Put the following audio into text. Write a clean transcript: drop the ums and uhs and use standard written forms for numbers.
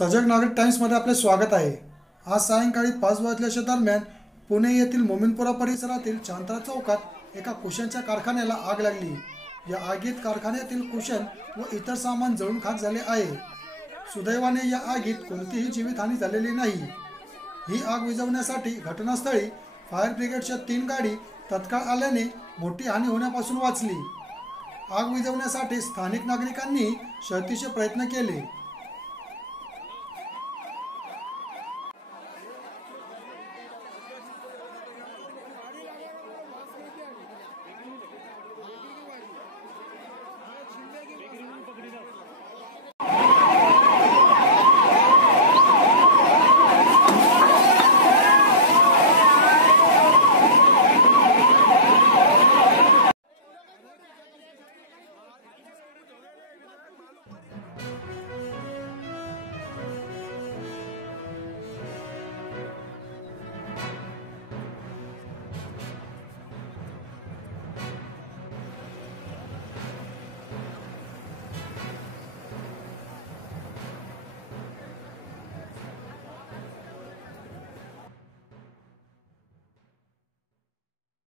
सजग नागरिक टाइम्समध्ये आपले स्वागत आहे। आज सायंकाळी 5 वाजल्याच्या दरम्यान पुणे येथील मोमिनपुरा परिसरातील चांत्रा चौकात एका कुशनच्या कारखान्याला आग लागली। या आगीत कारखान्यातील कुशन व इतर सामान जळून खाक झाले आहे। सुदैवाने या आगीत कोणतीही जीवितहानी झालेली नाही। ही आग विझवण्यासाठी घटनास्थळी फायर ब्रिगेडच्या 3 गाडी तत्काळ आल्याने मोठी हानी होण्यापासून वाचली। आग विझवण्यासाठी स्थानिक नागरिकांनी शर्थीचे प्रयत्न केले।